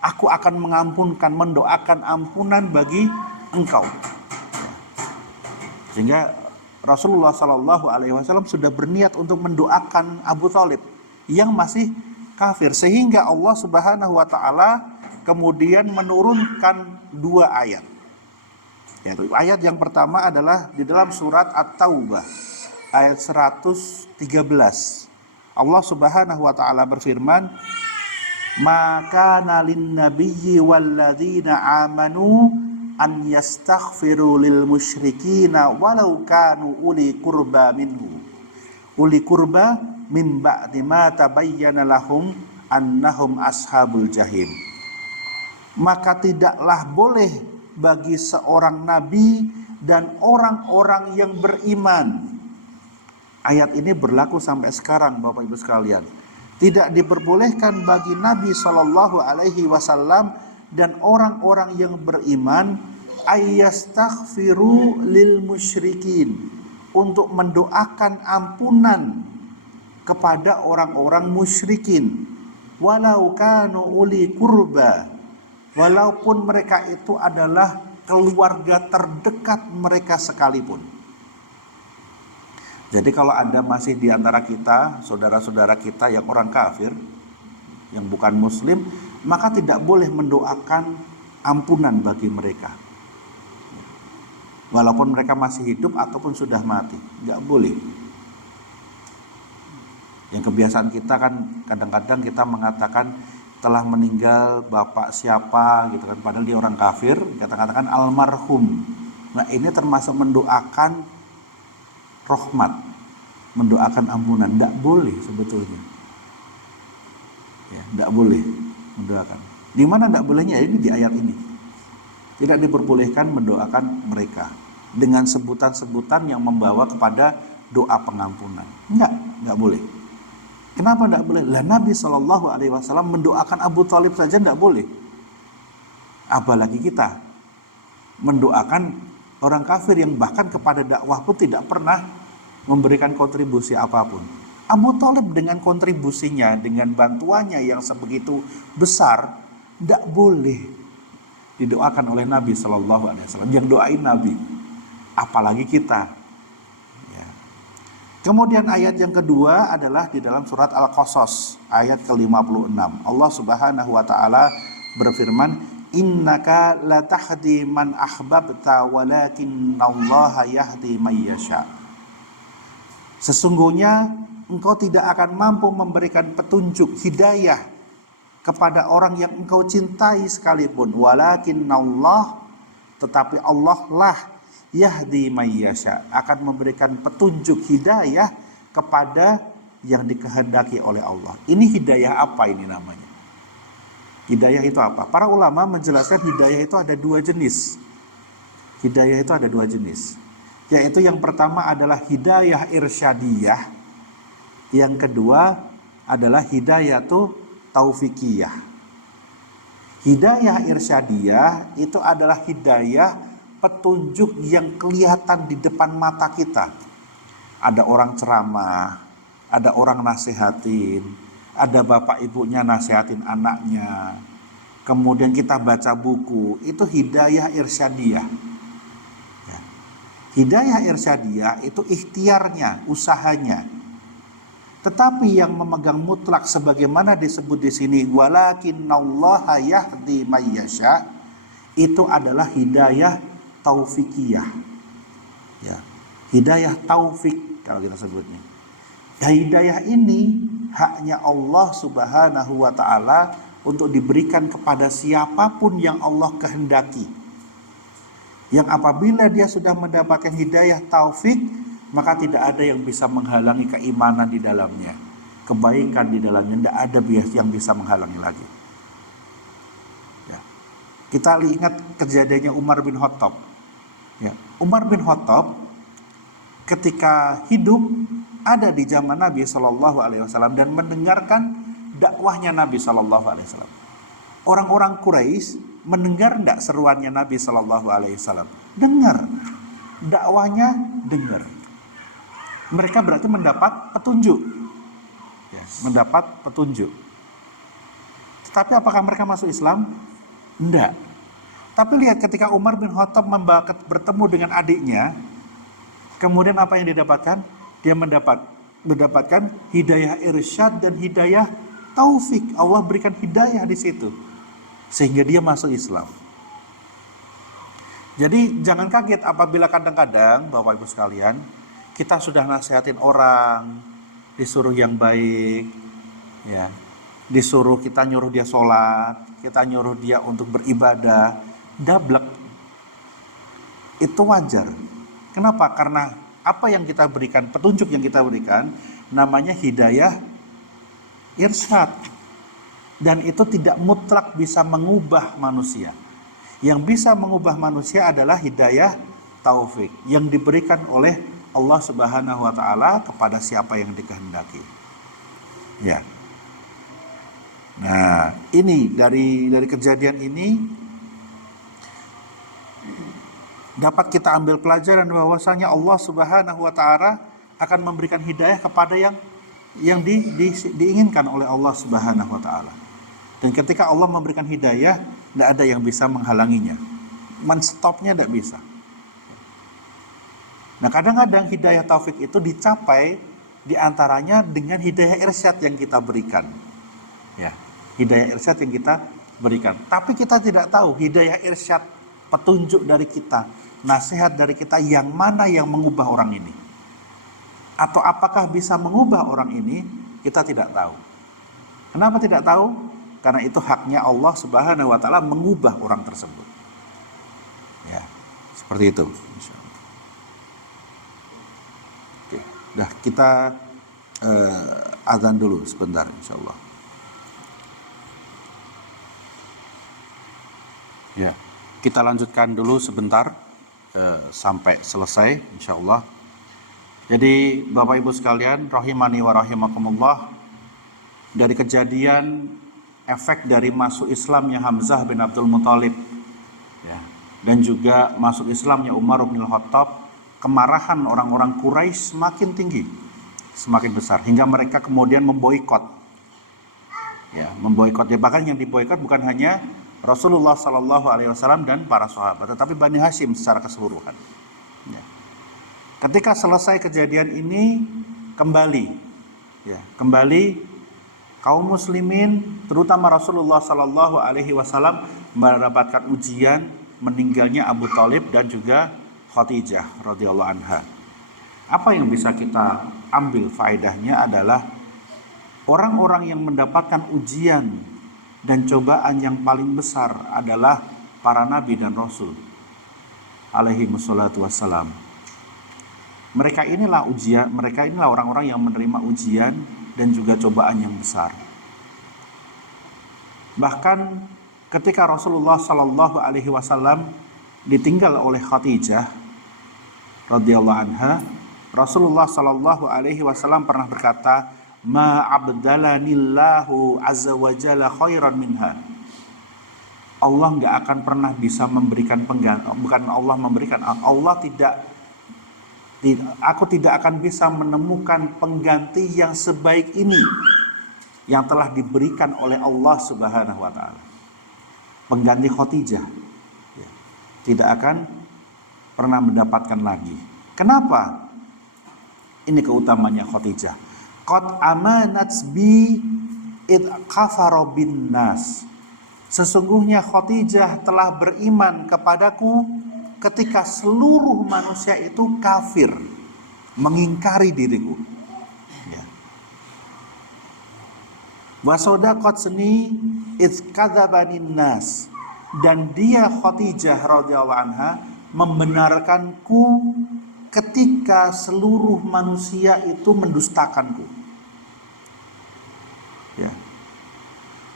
aku akan mengampunkan, mendoakan ampunan bagi engkau. Sehingga Rasulullah Shallallahu Alaihi Wasallam sudah berniat untuk mendoakan Abu Thalib yang masih kafir, sehingga Allah Subhanahu Wa Taala kemudian menurunkan 2 ayat. Yaitu ayat yang pertama adalah di dalam surat At-Taubah ayat 113. Allah Subhanahu Wa Taala berfirman, "Maka nalin nabiyyi walladzina amanu an yastaghfiru lil musyrikina walau kanu uli qurba min ba'di ma tabayyana lahum annahum ashabul jahim." Maka tidaklah boleh bagi seorang nabi dan orang-orang yang beriman. Ayat ini berlaku sampai sekarang, Bapak Ibu sekalian. Tidak diperbolehkan bagi Nabi Shallallahu Alaihi Wasallam dan orang-orang yang beriman ayyastaghfiru lil musyrikin, untuk mendoakan ampunan kepada orang-orang musyrikin, walau kanu uli qurba, walaupun mereka itu adalah keluarga terdekat mereka sekalipun. Jadi kalau Anda masih di antara kita, saudara-saudara kita yang orang kafir, yang bukan muslim, maka tidak boleh mendoakan ampunan bagi mereka. Walaupun mereka masih hidup ataupun sudah mati, nggak boleh. Yang kebiasaan kita kan kadang-kadang kita mengatakan telah meninggal bapak siapa gitu kan, padahal dia orang kafir, kita katakan almarhum. Nah, ini termasuk mendoakan rahmat, mendoakan ampunan. Tidak boleh sebetulnya, ya, tidak boleh mendoakan. Di mana tidak bolehnya? Ini di ayat ini. Tidak diperbolehkan mendoakan mereka dengan sebutan-sebutan yang membawa kepada doa pengampunan. Enggak boleh. Kenapa tidak boleh? Lah Nabi Shallallahu Alaihi Wasallam mendoakan Abu Thalib saja tidak boleh. Apalagi kita mendoakan orang kafir yang bahkan kepada dakwah pun tidak pernah memberikan kontribusi apapun. Abu Thalib dengan kontribusinya, dengan bantuannya yang sebegitu besar, tidak boleh didoakan oleh Nabi Shallallahu Alaihi Wasallam. Yang doain Nabi, apalagi kita. Ya. Kemudian ayat yang kedua adalah di dalam surat Al-Qasas ayat ke-56. Allah Subhanahu Wa Taala berfirman, innaka la tahdi man ahbabta walakinallaha yahdi man yasha. Sesungguhnya engkau tidak akan mampu memberikan petunjuk hidayah kepada orang yang engkau cintai sekalipun, walakinallah, tetapi Allah lah yahdi man yasha, akan memberikan petunjuk hidayah kepada yang dikehendaki oleh Allah. Ini hidayah apa ini namanya? Hidayah itu apa? Para ulama menjelaskan hidayah itu ada 2 jenis. Hidayah itu ada 2 jenis. Yaitu yang pertama adalah hidayah irsyadiyah. Yang kedua adalah hidayah taufikiyah. Hidayah irsyadiyah itu adalah hidayah petunjuk yang kelihatan di depan mata kita. Ada orang ceramah, ada orang nasihatin, ada bapak ibunya nasihatin anaknya, kemudian kita baca buku, itu hidayah irsyadiyah. Ya. Hidayah irsyadiyah itu ikhtiarnya, usahanya. Tetapi yang memegang mutlak sebagaimana disebut di sini, walakinnallaha yahdi may yasha, itu adalah hidayah taufikiyah. Ya. Hidayah taufik kalau kita sebutnya. Hidayah ini haknya Allah Subhanahu wa Ta'ala untuk diberikan kepada siapapun yang Allah kehendaki. Yang apabila dia sudah mendapatkan hidayah taufik, maka tidak ada yang bisa menghalangi keimanan di dalamnya, kebaikan di dalamnya, tidak ada yang bisa menghalangi lagi. Ya. Kita ingat kejadiannya Umar bin Khattab. Ya. Umar bin Khattab ketika hidup ada di zaman Nabi Shallallahu Alaihi Wasallam dan mendengarkan dakwahnya Nabi Shallallahu Alaihi Wasallam. Orang-orang Quraisy mendengar tidak seruannya Nabi Shallallahu Alaihi Wasallam? Dengar, dakwahnya dengar. Mereka berarti mendapat petunjuk, ya, mendapat petunjuk. Tapi apakah mereka masuk Islam? Enggak. Tapi lihat ketika Umar bin Khattab bertemu dengan adiknya, kemudian apa yang didapatkan? Dia mendapatkan hidayah irsyad dan hidayah taufik. Allah berikan hidayah di situ sehingga dia masuk Islam. Jadi jangan kaget apabila kadang-kadang Bapak Ibu sekalian, kita sudah nasihatin orang, disuruh yang baik, ya, disuruh kita nyuruh dia sholat, kita nyuruh dia untuk beribadah, dablek. Itu wajar. Kenapa? Karena apa yang kita berikan, petunjuk yang kita berikan, namanya hidayah irsyad. Dan itu tidak mutlak bisa mengubah manusia. Yang bisa mengubah manusia adalah hidayah taufik yang diberikan oleh Allah Subhanahu wa taala kepada siapa yang dikehendaki. Ya. Nah, ini dari kejadian ini dapat kita ambil pelajaran bahwasanya Allah Subhanahu wa taala akan memberikan hidayah kepada yang diinginkan oleh Allah Subhanahu wa taala. Dan ketika Allah memberikan hidayah, tidak ada yang bisa menghalanginya. Men-stopnya tidak bisa. Nah, kadang-kadang hidayah taufik itu dicapai diantaranya dengan hidayah irsyad yang kita berikan. Ya, hidayah irsyad yang kita berikan. Tapi kita tidak tahu hidayah irsyad, petunjuk dari kita, nasihat dari kita yang mana yang mengubah orang ini. Atau apakah bisa mengubah orang ini, kita tidak tahu. Kenapa tidak tahu? Karena itu haknya Allah Subhanahu wa taala mengubah orang tersebut. Ya, seperti itu. Oke, dah kita azan dulu sebentar insyaallah. Ya, kita lanjutkan dulu sebentar sampai selesai insyaallah. Jadi Bapak Ibu sekalian rahimani wa rahimakumullah, dari kejadian efek dari masuk Islamnya Hamzah bin Abdul Muthalib, ya, dan juga masuk Islamnya Umar bin Khattab, kemarahan orang-orang Quraisy semakin tinggi, semakin besar, hingga mereka kemudian memboikot, ya, memboikot. Ya, bahkan yang diboikot bukan hanya Rasulullah Sallallahu Alaihi Wasallam dan para sahabat, tetapi Bani Hashim secara keseluruhan. Ya. Ketika selesai kejadian ini, kembali kaum muslimin, terutama Rasulullah Sallallahu Alaihi Wasallam mendapatkan ujian meninggalnya Abu Thalib dan juga Khadijah radhiyallahu anha. Apa yang bisa kita ambil faedahnya adalah orang-orang yang mendapatkan ujian dan cobaan yang paling besar adalah para nabi dan rasul alaihi wassalatu wassalam. Mereka inilah orang-orang yang menerima ujian dan juga cobaan yang besar. Bahkan ketika Rasulullah Sallallahu Alaihi Wasallam ditinggal oleh Khadijah radhiyallahu anha, Rasulullah Sallallahu Alaihi Wasallam pernah berkata, "Ma abdalanillahu azza wa jalla khairan minha." Allah nggak akan pernah bisa memberikan pengganti, bukan Allah memberikan, aku tidak akan bisa menemukan pengganti yang sebaik ini yang telah diberikan oleh Allah Subhanahu wa taala. Pengganti Khadijah, ya, tidak akan pernah mendapatkan lagi. Kenapa? Ini keutamanya Khadijah. Qad amanat bi id kafara bin nas. Sesungguhnya Khadijah telah beriman kepadaku ketika seluruh manusia itu kafir, mengingkari diriku. Ya. Wa sadaqatni iz kadzabanin nas, dan dia Khadijah radhiyallahu anha membenarkanku ketika seluruh manusia itu mendustakanku. Ya.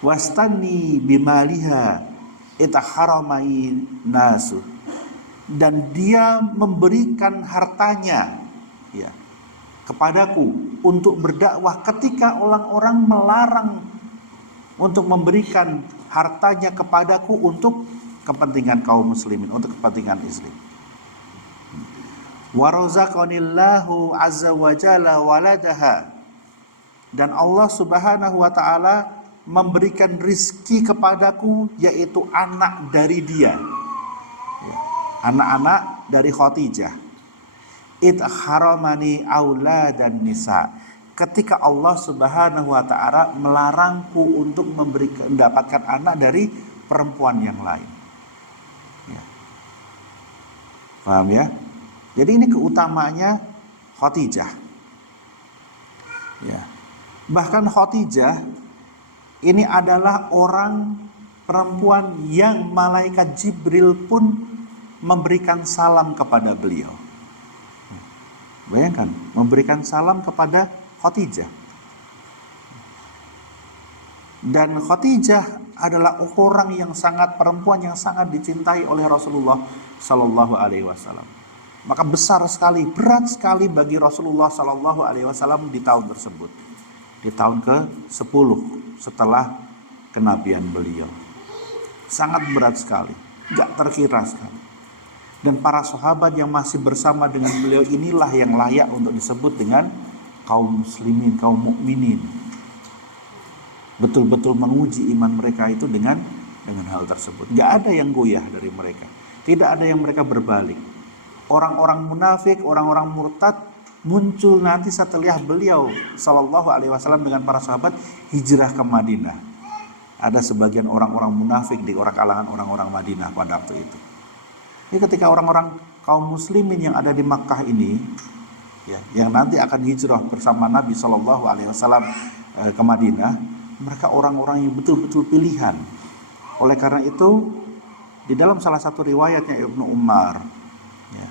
Wastani bimaliha itaharamai nasu, dan dia memberikan hartanya, ya, kepadaku untuk berdakwah ketika orang-orang melarang untuk memberikan hartanya kepadaku untuk kepentingan kaum muslimin, untuk kepentingan Islam. Wa razaqanillahu azza wa jalla waladaha, dan Allah Subhanahu wa taala memberikan rizki kepadaku, yaitu anak dari dia. Ya, anak-anak dari Khadijah. Id haramani auladan nisa. Ketika Allah Subhanahu wa taala melarangku untuk mendapatkan anak dari perempuan yang lain. Ya. Paham ya? Jadi ini keutamaannya Khadijah. Ya. Bahkan Khadijah ini adalah orang perempuan yang malaikat Jibril pun memberikan salam kepada beliau. Bayangkan, memberikan salam kepada Khadijah. Dan Khadijah adalah perempuan yang sangat dicintai oleh Rasulullah Sallallahu Alaihi Wasallam. Maka besar sekali, berat sekali bagi Rasulullah Sallallahu Alaihi Wasallam di tahun tersebut, di tahun ke-10 setelah kenabian beliau. Sangat berat sekali, gak terkira sekali. Dan para sahabat yang masih bersama dengan beliau inilah yang layak untuk disebut dengan kaum muslimin, kaum mukminin. Betul-betul menguji iman mereka itu dengan hal tersebut. Gak ada yang goyah dari mereka. Tidak ada yang mereka berbalik. Orang-orang munafik, orang-orang murtad muncul nanti setelah beliau Sallallahu Alaihi Wasallam dengan para sahabat hijrah ke Madinah. Ada sebagian orang-orang munafik di kalangan orang-orang Madinah pada waktu itu. Jadi ketika orang-orang kaum muslimin yang ada di Makkah ini, ya, yang nanti akan hijrah bersama Nabi Sallallahu Alaihi Wasallam ke Madinah, mereka orang-orang yang betul-betul pilihan. Oleh karena itu, di dalam salah satu riwayatnya Ibnu Umar, ya,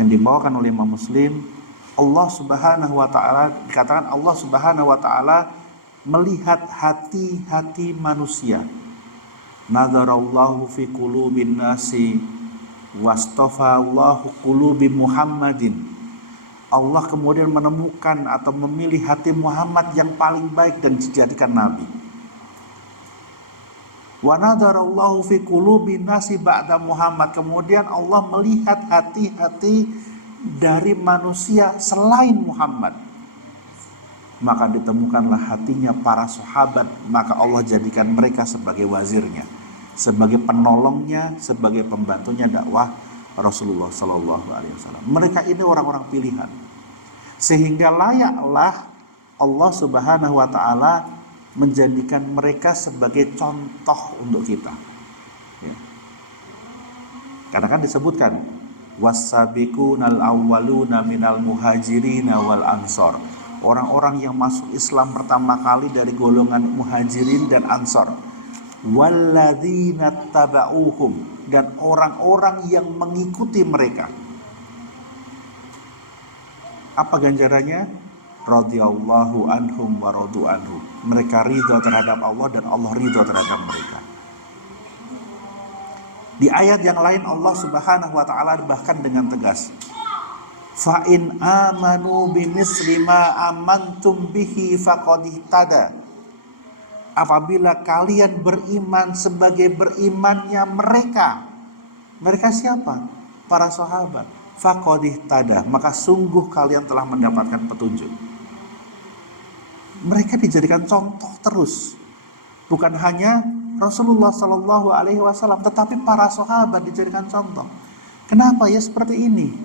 yang dibawakan oleh Imam Muslim, Allah Subhanahu Wa Taala dikatakan Allah Subhanahu Wa Taala melihat hati-hati manusia. Nazarallahu fi qulubin nasi wastafallahu qulubi Muhammadin. Allah kemudian menemukan atau memilih hati Muhammad yang paling baik dan dijadikan nabi. Wa nadarallahu fi qulubi nasi ba'da Muhammad. Kemudian Allah melihat hati-hati dari manusia selain Muhammad. Maka ditemukanlah hatinya para sahabat, maka Allah jadikan mereka sebagai wazirnya, sebagai penolongnya, sebagai pembantunya dakwah Rasulullah Sallallahu Alaihi Wasallam. Mereka ini orang-orang pilihan, sehingga layaklah Allah Subhanahu Wa Taala menjadikan mereka sebagai contoh untuk kita. Ya. Karena kan disebutkan was-sabiqunal awwaluna minal muhajirina wal ansor. Orang-orang yang masuk Islam pertama kali dari golongan muhajirin dan ansor. Walladzina taba'uhum, dan orang-orang yang mengikuti mereka. Apa ganjarannya? Radhiyallahu anhum wa radu anhu. Mereka ridha terhadap Allah dan Allah ridha terhadap mereka. Di ayat yang lain Allah Subhanahu wa taala bahkan dengan tegas, fa in amanu bimisli ma amantum bihi faqad ihtada. Apabila kalian beriman sebagai berimannya mereka. Mereka siapa? Para sahabat. Faqad ihtada, maka sungguh kalian telah mendapatkan petunjuk. Mereka dijadikan contoh terus. Bukan hanya Rasulullah Sallallahu Alaihi Wasallam, tetapi para sahabat dijadikan contoh. Kenapa ya seperti ini?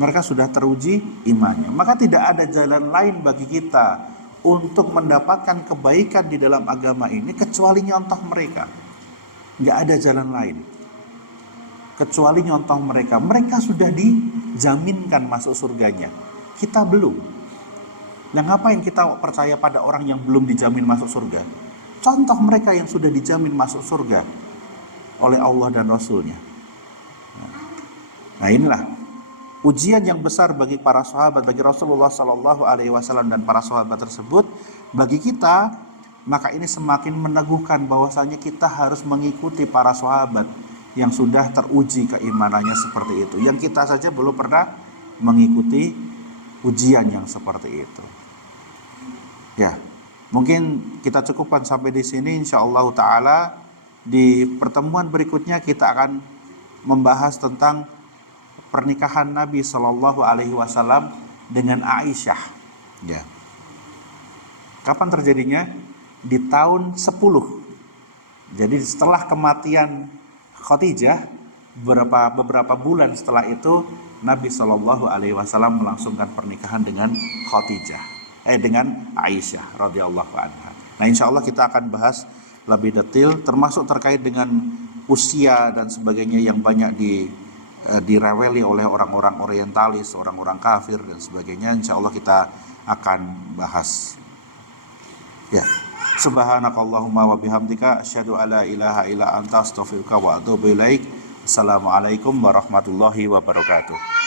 Mereka sudah teruji imannya. Maka tidak ada jalan lain bagi kita untuk mendapatkan kebaikan di dalam agama ini kecuali nyontoh mereka. Nggak ada jalan lain kecuali nyontoh mereka. Mereka sudah dijaminkan masuk surganya, kita belum. Nah, ngapain kita percaya pada orang yang belum dijamin masuk surga? Contoh mereka yang sudah dijamin masuk surga oleh Allah dan Rasulnya. Nah, inilah ujian yang besar bagi para sahabat, bagi Rasulullah Sallallahu Alaihi Wasallam dan para sahabat tersebut. Bagi kita, maka ini semakin meneguhkan bahwasanya kita harus mengikuti para sahabat yang sudah teruji keimanannya seperti itu. Yang kita saja belum pernah mengikuti ujian yang seperti itu. Ya, mungkin kita cukupkan sampai di sini. Insyaallah taala di pertemuan berikutnya kita akan membahas tentang pernikahan Nabi Shallallahu Alaihi Wasallam dengan Aisyah. Ya. Kapan terjadinya? di tahun 10. Jadi setelah kematian Khadijah, beberapa bulan setelah itu Nabi Shallallahu Alaihi Wasallam melangsungkan pernikahan dengan dengan Aisyah radhiyallahu anha. Nah, insya Allah kita akan bahas lebih detail, termasuk terkait dengan usia dan sebagainya yang banyak direweli oleh orang-orang orientalis, orang-orang kafir dan sebagainya. Insya Allah kita akan bahas. Ya. Subhanakallahumma wa bihamdika asyhadu alla ilaha illa anta astaghfiruka wa atubu ilaik. Assalamualaikum warahmatullahi wabarakatuh.